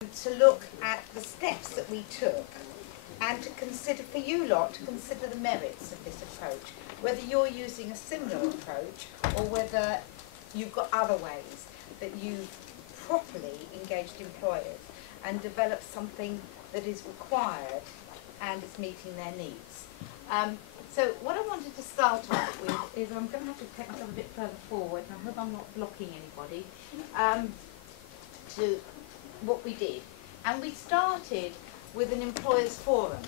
to look at the steps that we took and to consider, for you lot, to consider the merits of this approach, whether you're using a similar approach or whether you've got other ways that you've properly engaged employers and developed something that is required and is meeting their needs. So what I wanted to start off with is, I'm going to have to take myself a bit further forward, and I hope I'm not blocking anybody, to what we did. And we started with an employers forum,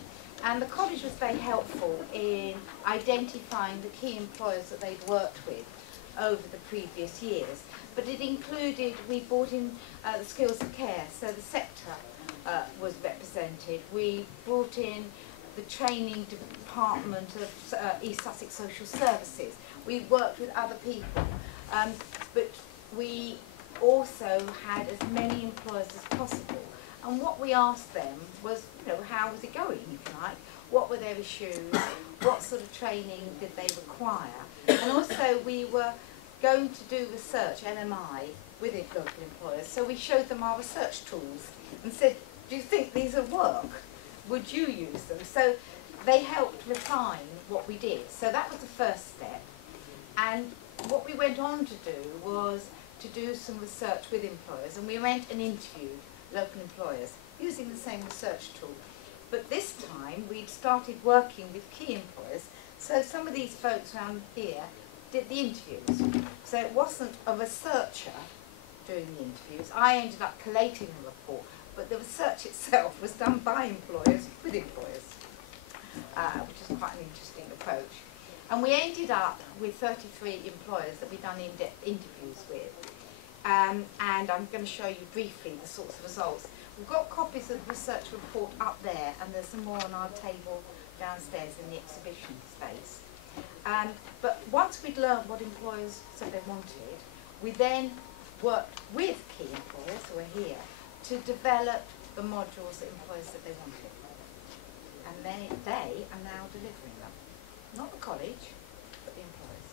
and the college was very helpful in identifying the key employers that they'd worked with over the previous years. But it included, we brought in the skills of care, so the sector was represented. We brought in the training department of East Sussex Social Services. We worked with other people, but we also had as many employers as possible. And what we asked them was, how was it going, if you like? What were their issues? What sort of training did they require? And also we were going to do research, LMI, with local employers. So we showed them our research tools and said, do you think these will work? Would you use them? So they helped refine what we did. So that was the first step. And what we went on to do was to do some research with employers, and we went and interviewed local employers using the same research tool. But this time we'd started working with key employers, so some of these folks around here did the interviews. So it wasn't a researcher doing the interviews. I ended up collating the report, but the research itself was done by employers with employers, which is quite an interesting approach. And we ended up with 33 employers that we'd done in-depth interviews with. And I'm going to show you briefly the sorts of results. We've got copies of the research report up there, and there's some more on our table downstairs in the exhibition space. But once we'd learned what employers said they wanted, we then worked with key employers who are here to develop the modules that employers said they wanted. And they are now delivering them. Not the college, but the employers.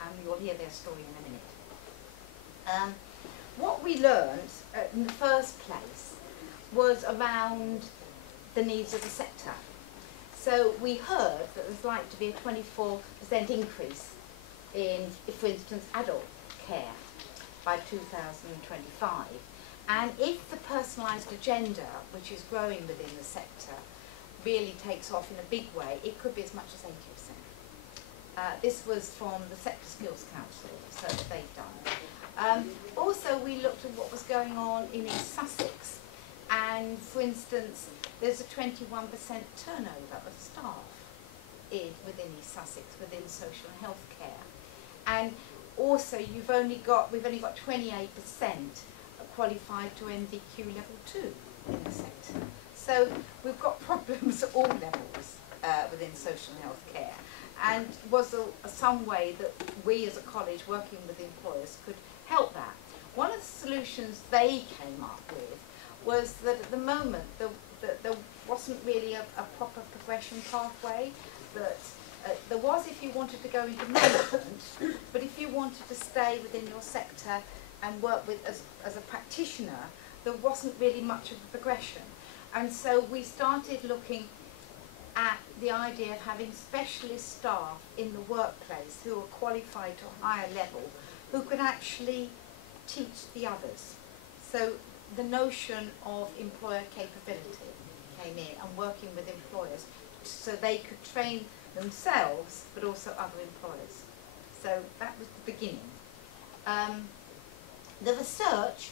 And you'll hear their story in a minute. What we learned in the first place was around the needs of the sector. So we heard that there's likely to be a 24% increase in, for instance, adult care by 2025. And if the personalised agenda, which is growing within the sector, really takes off in a big way, it could be as much as 80%. This was from the Sector Skills Council, so that they've done. Also, we looked at what was going on in East Sussex, and for instance, there's a 21% turnover of staff within East Sussex, within social and health care. And also, we've only got 28% qualified to NVQ level 2 in the sector. So we've got problems at all levels within social and health care, and was some way that we as a college working with employers could help that. One of the solutions they came up with was that at the moment there wasn't really a proper progression pathway. That there was if you wanted to go into management, but if you wanted to stay within your sector and work with as a practitioner, there wasn't really much of a progression. And so we started looking at the idea of having specialist staff in the workplace who are qualified to a higher level, who could actually teach the others. So the notion of employer capability came in, and working with employers so they could train themselves but also other employers. So that was the beginning. The research,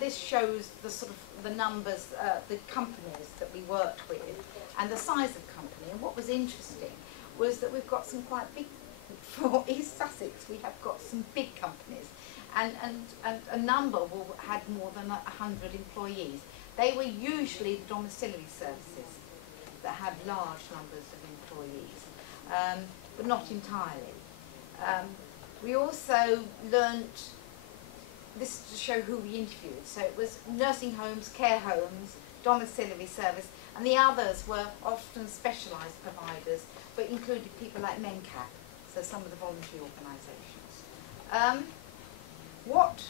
this shows the sort of the numbers, the companies that we worked with and the size of company. And what was interesting was that we've got some quite big, for East Sussex we have got some big companies, and a number had more than 100 employees. They were usually the domiciliary services that had large numbers of employees, but not entirely. We also learnt, this is to show who we interviewed, so it was nursing homes, care homes, domiciliary service, and the others were often specialised providers, but included people like MENCAP, so some of the voluntary organisations. What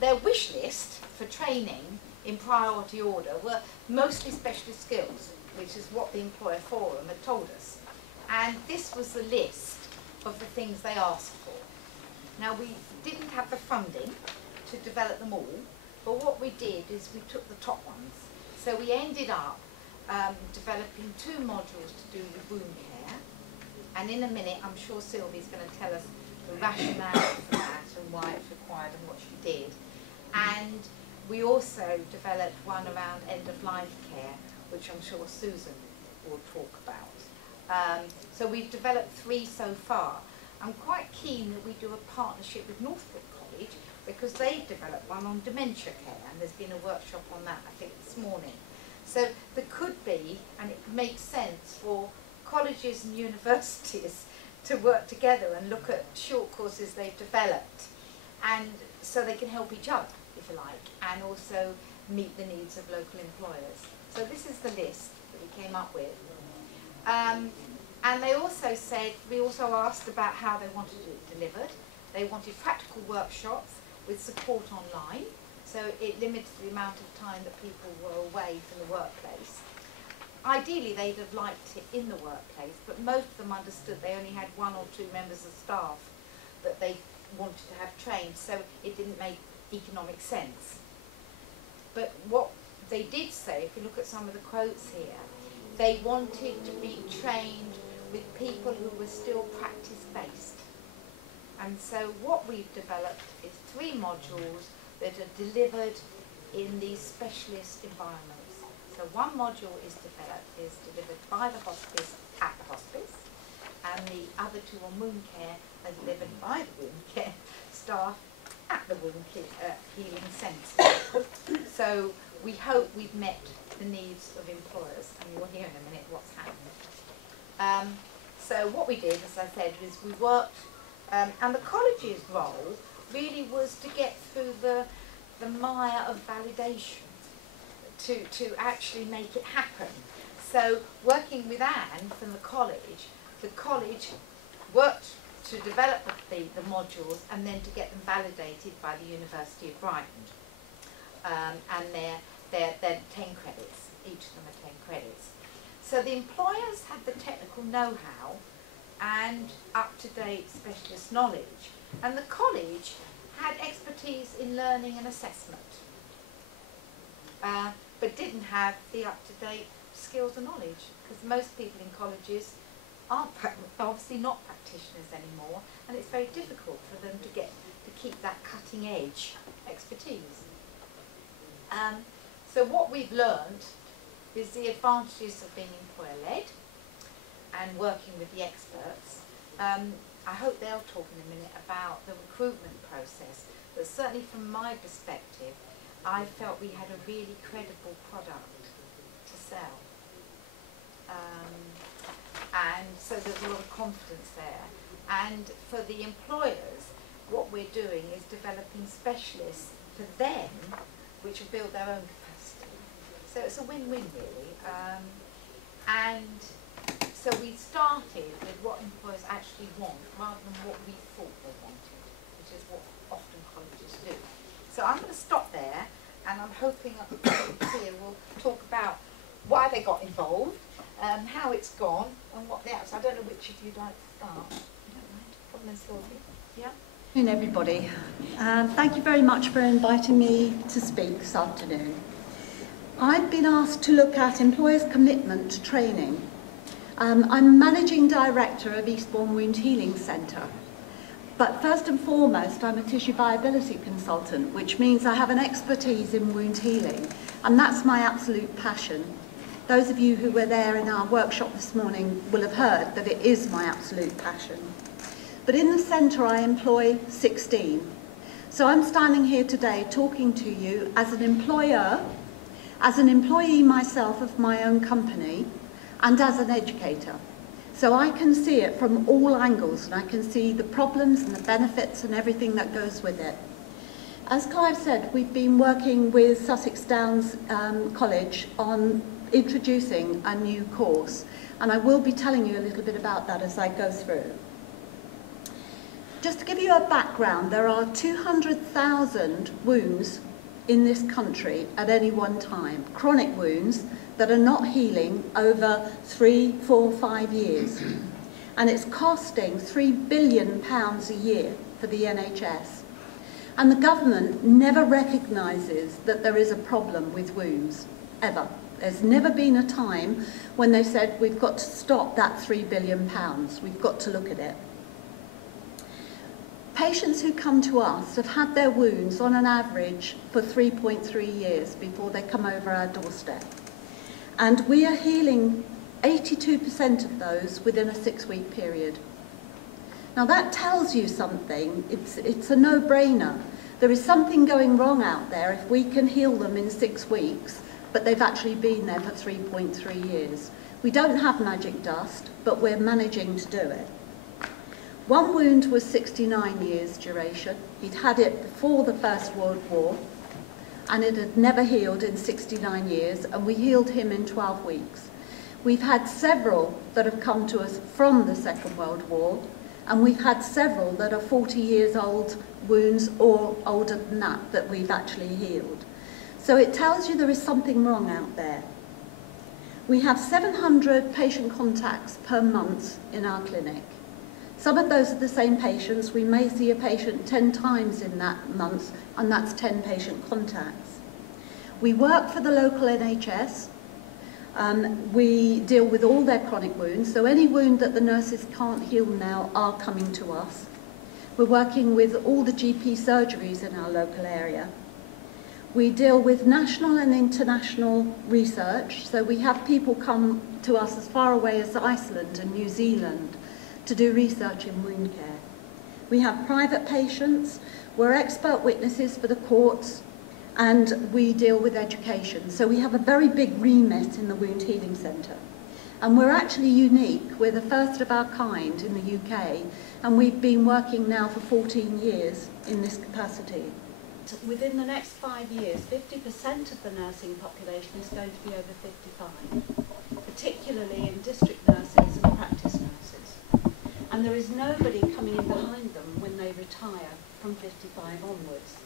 their wish list for training in priority order were mostly specialist skills, which is what the Employer Forum had told us. And this was the list of the things they asked for. Now, we didn't have the funding to develop them all, but what we did is we took the top ones. So we ended up developing 2 modules to do with wound care. And in a minute, I'm sure Sylvie's going to tell us the rationale for that and why it's required and what she did. And we also developed one around end-of-life care, which I'm sure Susan will talk about. So we've developed 3 so far. I'm quite keen that we do a partnership with Northbrook College because they've developed one on dementia care, and there's been a workshop on that, I think, this morning. So there could be, and it makes sense for colleges and universities to work together and look at short courses they've developed, and so they can help each other, if you like, and also meet the needs of local employers. So this is the list that we came up with. And they also said, we also asked about how they wanted it delivered. They wanted practical workshops with support online, so it limits the amount of time that people were away from the workplace. Ideally, they'd have liked it in the workplace, but most of them understood they only had 1 or 2 members of staff that they wanted to have trained, so it didn't make economic sense. But what they did say, if you look at some of the quotes here, they wanted to be trained with people who were still practice-based. And so what we've developed is 3 modules that are delivered in these specialist environments. So 1 module is delivered by the hospice at the hospice, and the other 2 on wound care are delivered by the wound care staff at the wound healing centre. So we hope we've met the needs of employers, and you'll hear in a minute what's happened. So what we did, as I said, is we worked, and the college's role really was to get through the mire of validation, to actually make it happen. So working with Anne from the college worked to develop the modules and then to get them validated by the University of Brighton. And they're 10 credits, each of them are 10 credits. So the employers had the technical know-how and up-to-date specialist knowledge, and the college had expertise in learning and assessment, but didn't have the up-to-date skills and knowledge, because most people in colleges aren't obviously not practitioners anymore, and it's very difficult for them to keep that cutting-edge expertise. So what we've learned is the advantages of being employer-led and working with the experts. I hope they'll talk in a minute about the recruitment process, but certainly from my perspective, I felt we had a really credible product to sell. And so there's a lot of confidence there. And for the employers, what we're doing is developing specialists for them, which will build their own capacity. So it's a win-win, really. And so we started with what employers actually want, rather than what we thought they wanted, which is what often colleges do. So I'm going to stop there, and I'm hoping Tia will talk about why they got involved, how it's gone, and what the outcomes. I don't know which of you'd like to start. You don't mind? Come on, Sylvie. Yeah. Good afternoon, everybody. Thank you very much for inviting me to speak this afternoon. I've been asked to look at employers' commitment to training. I'm Managing Director of Eastbourne Wound Healing Centre, but first and foremost I'm a tissue viability consultant, which means I have an expertise in wound healing, and that's my absolute passion. Those of you who were there in our workshop this morning will have heard that it is my absolute passion. But in the centre I employ 16. So I'm standing here today talking to you as an employer, as an employee myself of my own company, and as an educator. So I can see it from all angles, and I can see the problems and the benefits and everything that goes with it. As Clive said, we've been working with Sussex Downs College on introducing a new course, and I will be telling you a little bit about that as I go through. Just to give you a background, there are 200,000 wounds in this country at any one time, chronic wounds that are not healing over 3, 4, 5 years. And it's costing £3 billion a year for the NHS. And the government never recognises that there is a problem with wounds, ever. There's never been a time when they said, we've got to stop that £3 billion, we've got to look at it. Patients who come to us have had their wounds on an average for 3.3 years before they come over our doorstep. And we are healing 82% of those within a 6-week period. Now that tells you something. It's a no-brainer. There is something going wrong out there if we can heal them in 6 weeks, but they've actually been there for 3.3 years. We don't have magic dust, but we're managing to do it. One wound was 69 years duration. He'd had it before the First World War, and it had never healed in 69 years, and we healed him in 12 weeks. We've had several that have come to us from the Second World War, and we've had several that are 40 years old wounds or older than that we've actually healed. So it tells you there is something wrong out there. We have 700 patient contacts per month in our clinic. Some of those are the same patients. We may see a patient 10 times in that month, and that's 10 patient contacts. We work for the local NHS. We deal with all their chronic wounds, so any wound that the nurses can't heal now are coming to us. We're working with all the GP surgeries in our local area. We deal with national and international research, so we have people come to us as far away as Iceland and New Zealand to do research in wound care. We have private patients, we're expert witnesses for the courts, and we deal with education. So we have a very big remit in the Wound Healing Centre. And we're actually unique. We're the first of our kind in the UK, and we've been working now for 14 years in this capacity. Within the next 5 years, 50% of the nursing population is going to be over 55, particularly in district nurses and practice nurses. And there is nobody coming in behind them when they retire from 55 onwards.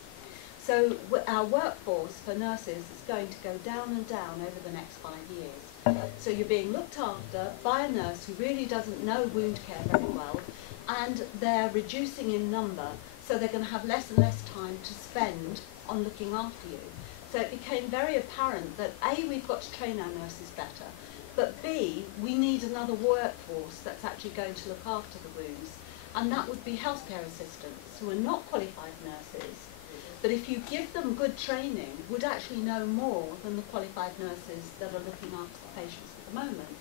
So our workforce for nurses is going to go down and down over the next 5 years. So you're being looked after by a nurse who really doesn't know wound care very well, and they're reducing in number, so they're going to have less and less time to spend on looking after you. So it became very apparent that A, we've got to train our nurses better, but B, we need another workforce that's actually going to look after the wounds, and that would be healthcare assistants who are not qualified nurses, but if you give them good training, would actually know more than the qualified nurses that are looking after the patients at the moment.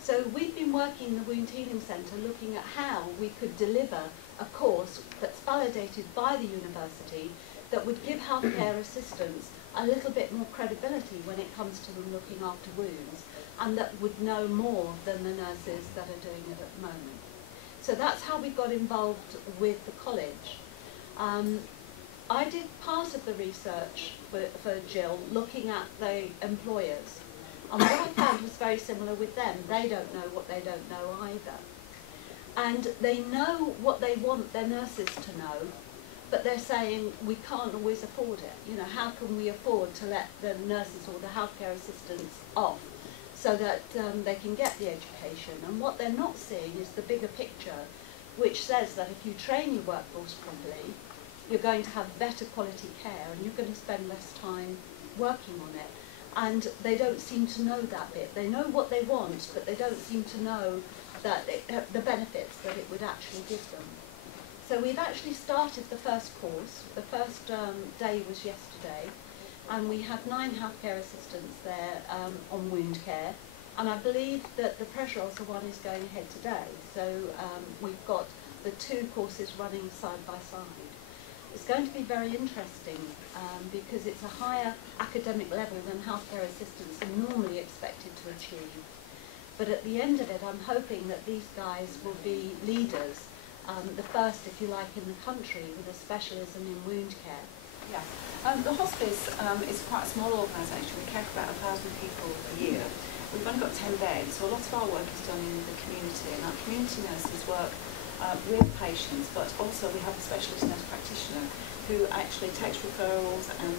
So we've been working in the Wound Healing Centre looking at how we could deliver a course that's validated by the university that would give healthcare assistants a little bit more credibility when it comes to them looking after wounds, and that would know more than the nurses that are doing it at the moment. So that's how we got involved with the college. I did part of the research for Gill looking at the employers. And what I found was very similar with them. They don't know what they don't know either. And they know what they want their nurses to know, but they're saying we can't always afford it. You know, how can we afford to let the nurses or the healthcare assistants off so that they can get the education? And what they're not seeing is the bigger picture, which says that if you train your workforce properly, you're going to have better quality care and you're going to spend less time working on it. And they don't seem to know that bit. They know what they want, but they don't seem to know that the benefits that it would actually give them. So we've actually started the first course. The first day was yesterday, and we have 9 healthcare assistants there on wound care. And I believe that the pressure ulcer one is going ahead today. So we've got the 2 courses running side by side. It's going to be very interesting because it's a higher academic level than healthcare assistants are normally expected to achieve. But at the end of it, I'm hoping that these guys will be leaders, the first, if you like, in the country with a specialism in wound care. Yes. The hospice is quite a small organisation. We care for about 1,000 people a year. We've only got 10 beds, so a lot of our work is done in the community, and our community nurses work with patients, but also we have a specialist nurse practitioner who actually takes referrals and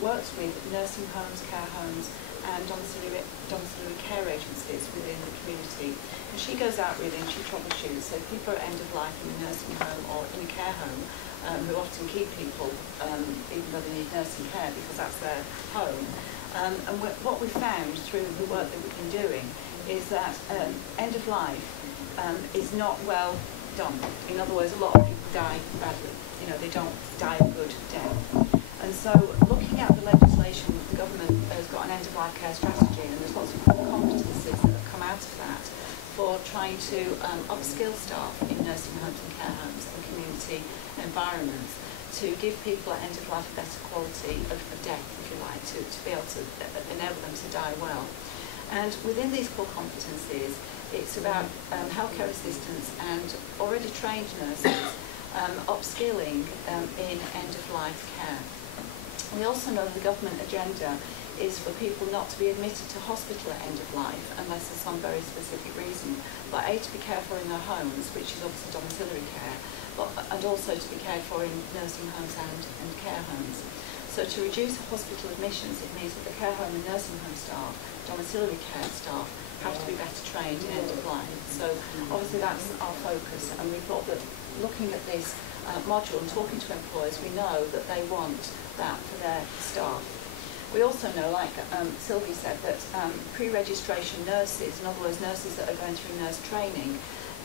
works with nursing homes, care homes and domiciliary care agencies within the community. And she goes out really and she troubleshoots. So if people are end of life in a nursing home or in a care home, who often keep people even though they need nursing care because that's their home. And what we found through the work that we've been doing is that end of life is not well done. In other words, a lot of people die badly. You know, they don't die a good death. And so looking at the legislation, the government has got an end-of-life care strategy, and there's lots of competencies that have come out of that for trying to upskill staff in nursing homes and care homes and community environments to give people at end-of-life a better quality of death, if you like, to be able to enable them to die well. And within these core competencies, it's about healthcare assistants and already trained nurses upskilling in end-of-life care. We also know the government agenda is for people not to be admitted to hospital at end of life unless there's some very specific reason, but A, to be cared for in their homes, which is obviously domiciliary care, and also to be cared for in nursing homes and care homes. So to reduce hospital admissions, it means that the care home and nursing home staff, domiciliary care staff, have to be better trained in end of life. So obviously that's our focus, and we thought that looking at this module and talking to employers, we know that they want that for their staff. We also know, like Sylvie said, that pre-registration nurses, in other words nurses that are going through nurse training,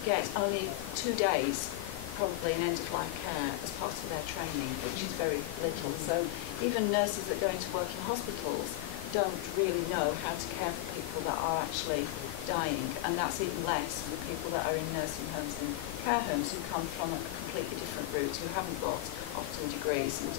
get only 2 days probably in end-of-life care as part of their training, which is very little. So even nurses that go into work in hospitals don't really know how to care for people that are actually dying, and that's even less for people that are in nursing homes and care homes who come from a completely different route, who haven't got often degrees, and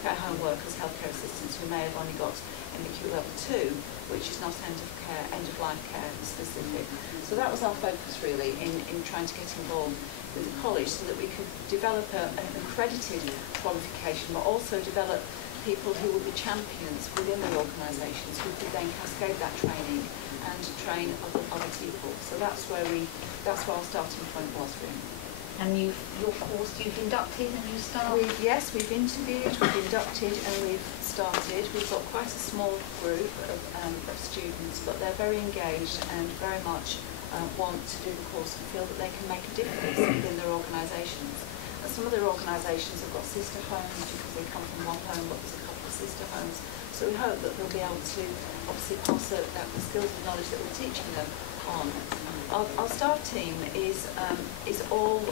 care home workers, healthcare assistants who may have only got MBQ level 2, which is not end-of-life care specific. So that was our focus really in trying to get involved with the college so that we could develop an accredited qualification, but also develop people who would be champions within the organisations who could then cascade that training and train other people. So that's where our starting point was really. And your course, you've inducted and you started? Yes, we've interviewed, we've inducted and we've started. We've got quite a small group of students, but they're very engaged and very much want to do the course and feel that they can make a difference within their organisations. And some of their organisations have got sister homes because they come from one home, but there's a couple of sister homes. So we hope that they'll be able to obviously pass the skills and knowledge that we're teaching them on. Our staff team is all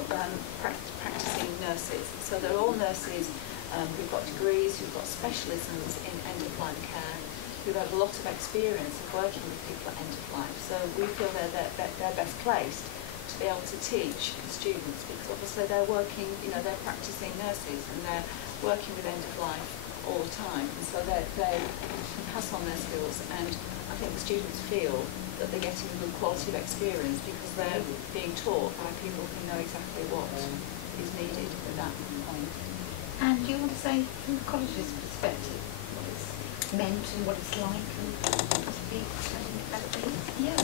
practicing nurses. So they're all nurses who've got degrees, who've got specialisms in end-of-life care, who've had a lot of experience of working with people at end-of-life. So we feel they're best placed to be able to teach the students, because obviously they're working, they're practicing nurses and they're working with end-of-life all the time, and so they can pass on their skills, and I think the students feel that they're getting a good quality of experience because they're being taught by people who know exactly what is needed at that point. And do you want to say from the college's perspective what it's meant and what it's like and possibly explaining about things? Yeah,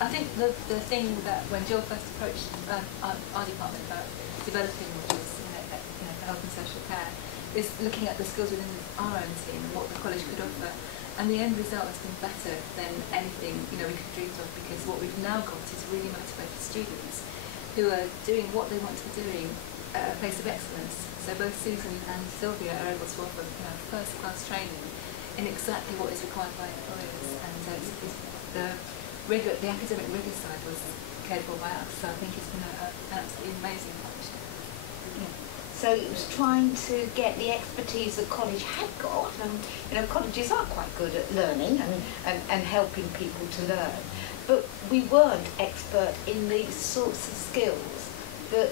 I think the thing that when Gill first approached our department about developing modules for health and social care is looking at the skills within our own team and what the college could offer. And the end result has been better than anything we could have dreamed of, because what we've now got is really motivated students who are doing what they want to be doing at a place of excellence. So both Susan and Sylvia are able to offer first-class training in exactly what is required by employers. And the academic rigour side was cared for by us. So I think it's been an absolutely amazing partnership. So it was trying to get the expertise that college had got, and colleges are quite good at learning and helping people to learn, but we weren't expert in these sorts of skills that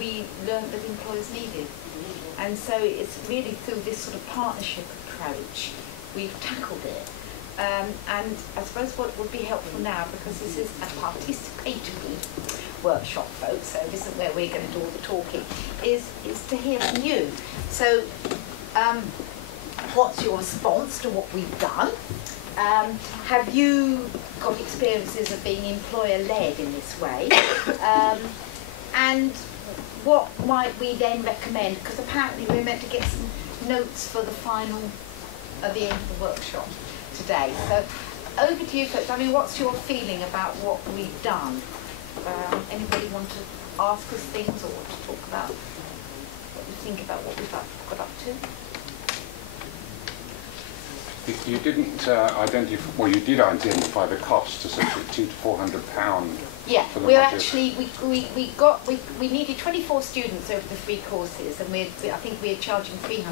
we learned that employers needed. And so it's really through this sort of partnership approach we've tackled it. And I suppose what would be helpful now, because this is a participatory workshop, folks, so this isn't where we're going to do all the talking, is to hear from you. So what's your response to what we've done? Have you got experiences of being employer-led in this way? And what might we then recommend? Because apparently we're meant to get some notes for the final at the end of the workshop today. So over to you folks. I mean, what's your feeling about what we've done? Anybody want to ask us things or to talk about what you think about what we've got up to? You didn't identify, well, you did identify the cost, essentially £200 to £400. Yeah, for the we're modules. actually, we needed 24 students over the 3 courses, and I think we're charging £300.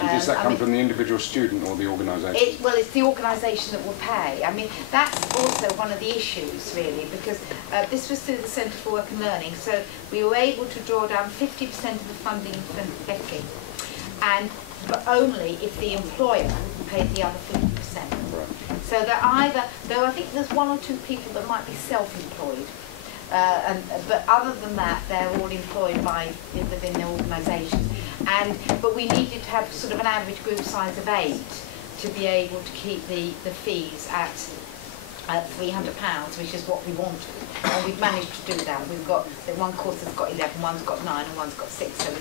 And does that come from the individual student or the organisation? Well, it's the organisation that will pay. I mean, that's also one of the issues, really, because this was through the Centre for Work and Learning, so we were able to draw down 50% of the funding for FE, but only if the employer paid the other 50%. Right. So though I think there's 1 or 2 people that might be self-employed, but other than that, they're all employed within their organisations. But we needed to have sort of an average group size of 8 to be able to keep the fees at £300, which is what we wanted, and we've managed to do that. We've got one course has got 11, one's got 9, and one's got 6, so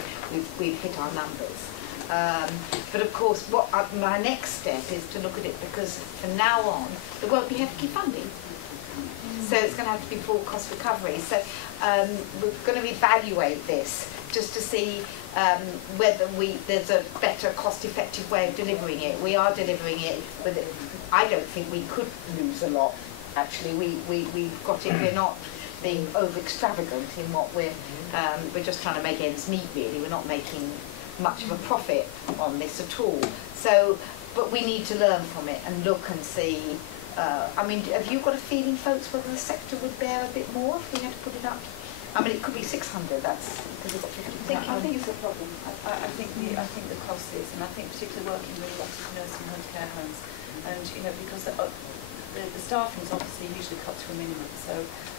we've hit our numbers. But of course, my next step is to look at it, because from now on there won't be hefty funding. So it's going to have to be full cost recovery. So we're going to evaluate this just to see whether there's a better cost-effective way of delivering it. We are delivering it, but I don't think we could lose a lot. Actually, we've got it. We're not being over-extravagant in what we're just trying to make ends meet. Really, we're not making much of a profit on this at all. So, but we need to learn from it and look and see. I mean, have you got a feeling, folks, whether the sector would bear a bit more if we had to put it up? I mean, it could be 600. That's because we've got 50%. I think it's a problem. I think the cost is, and I think particularly working with lots of nursing homes, care homes, and because the staffing is obviously usually cut to a minimum. So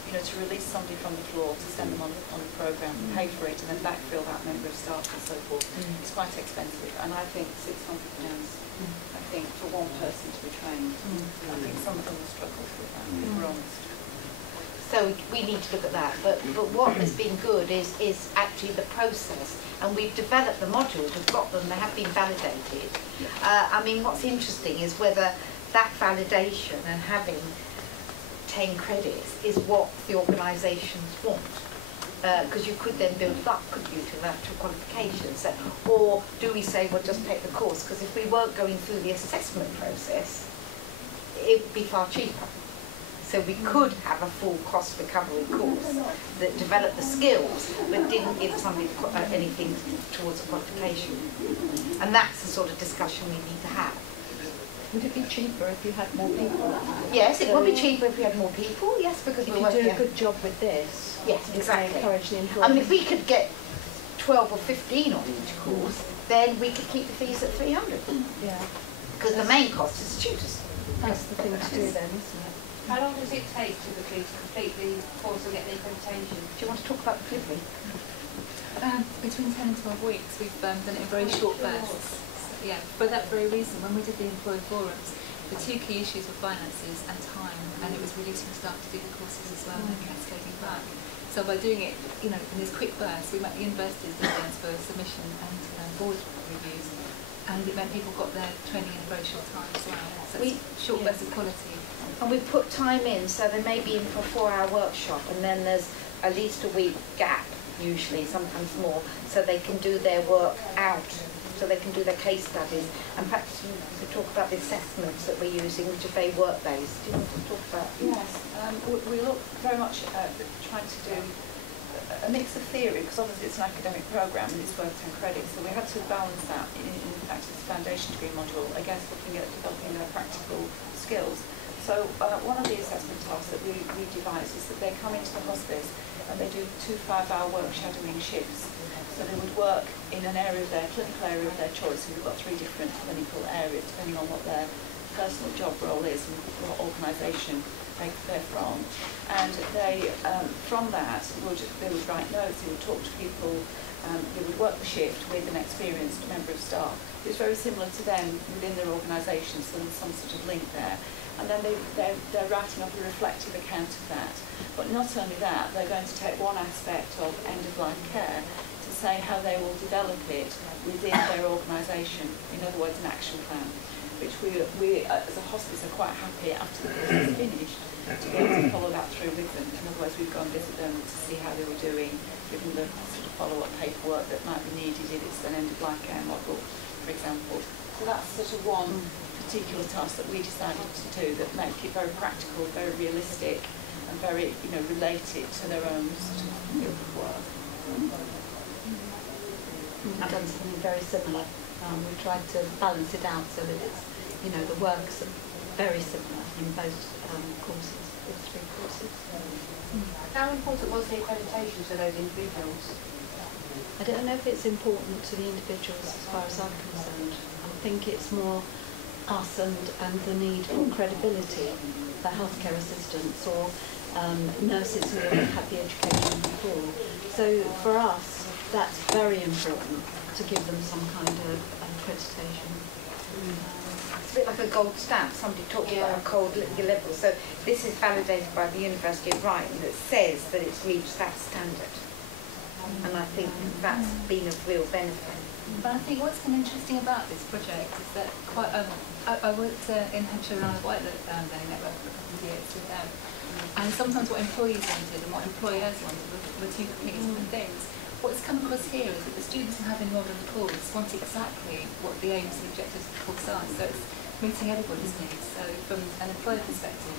to release somebody from the floor, to send them on the programme, pay for it, and then backfill that member of staff and so forth, it's quite expensive. And I think £600. I think for one person to be trained, I think some of them will struggle with that, if we're honest. So we need to look at that. But what has been good is actually the process, and we've developed the modules. We've got them. They have been validated. I mean, what's interesting is whether that validation and having 10 credits is what the organisations want. Because you could then build it up, could you, to that to qualifications? Or do we say, well, just take the course? Because if we weren't going through the assessment process, it would be far cheaper. So we could have a full cost recovery course that developed the skills, but didn't give somebody anything towards a qualification. And that's the sort of discussion we need to have. Would it be cheaper if you had more people? Yes, it would be cheaper if we had more people, yes, because if we're you working. do a good job with this, yes, exactly. Encourage the I employees. mean, if we could get 12 or 15 on each course, then we could keep the fees at 300. Yeah. Because the main cost is tutors. That's the thing to do then, isn't it? How long does it take typically to complete the course or get the accreditation? Do you want to talk about the delivery? Between 10 and 12 weeks, we've done it in very short bursts. So, yeah, for that very reason, when we did the employee forums, the 2 key issues were finances and time, and it was releasing staff to do the courses as well and cascading back. So by doing it, in this quick burst, we met the universities deadlines for submission and board reviews, and it meant people got their training in a very short time as well. So it's short bursts of quality. And we put time in, so they may be in for a 4-hour workshop, and then there's at least a week gap, usually, sometimes more, so they can do their work out, so they can do their case studies. And perhaps you could talk about the assessments that we're using, which are very work-based. Do you want to talk about? Yes, we look very much at trying to do a mix of theory, because obviously it's an academic programme and it's worth 10 credits, so we had to balance that in fact this foundation degree module against looking at developing their practical skills. So one of the assessment tasks that we devised is that they come into the hospice and they do 2 5-hour work shadowing shifts. So they would work in an area of clinical area of their choice, and we've got 3 different clinical areas depending on what their personal job role is and what organisation they're from. And they, from that, they would write notes, they would talk to people, they would work the shift with an experienced member of staff. It was very similar to them within their organisation, so there's some sort of link there. And then they're writing up a reflective account of that. But not only that, they're going to take one aspect of end-of-life care to say how they will develop it within their organisation. In other words, an action plan, which we as a hospice are quite happy after the course is finished to be able to follow that through with them. In other words, we've gone and visit them to see how they were doing, give them the sort of follow-up paperwork that might be needed if it's an end-of-life care model, for example. So that's sort of one particular task that we decided to do that make it very practical, very realistic, and very, related to their own sort of field of work. We've done something very similar. We tried to balance it out so that it's, the work's very similar in both courses, all three courses. How important was the accreditation to those individuals? I don't know if it's important to the individuals as far as I'm concerned. I think it's more us and the need for credibility for healthcare assistants or nurses who have had the education before. So for us, that's very important to give them some kind of accreditation. It's a bit like a gold stamp. Somebody talked about a gold level. So this is validated by the University of Brighton that says that it's reached that standard. And I think that's been of real benefit. But I think what's been interesting about this project is that I worked in Hampshire around the White Learning Network for a couple of years with them. And sometimes what employees wanted and what employers wanted were two completely different things. What's come across here is that the students who have enrolled in the course want exactly what the aims and objectives of the course are. So it's meeting everybody's needs. So from an employer perspective,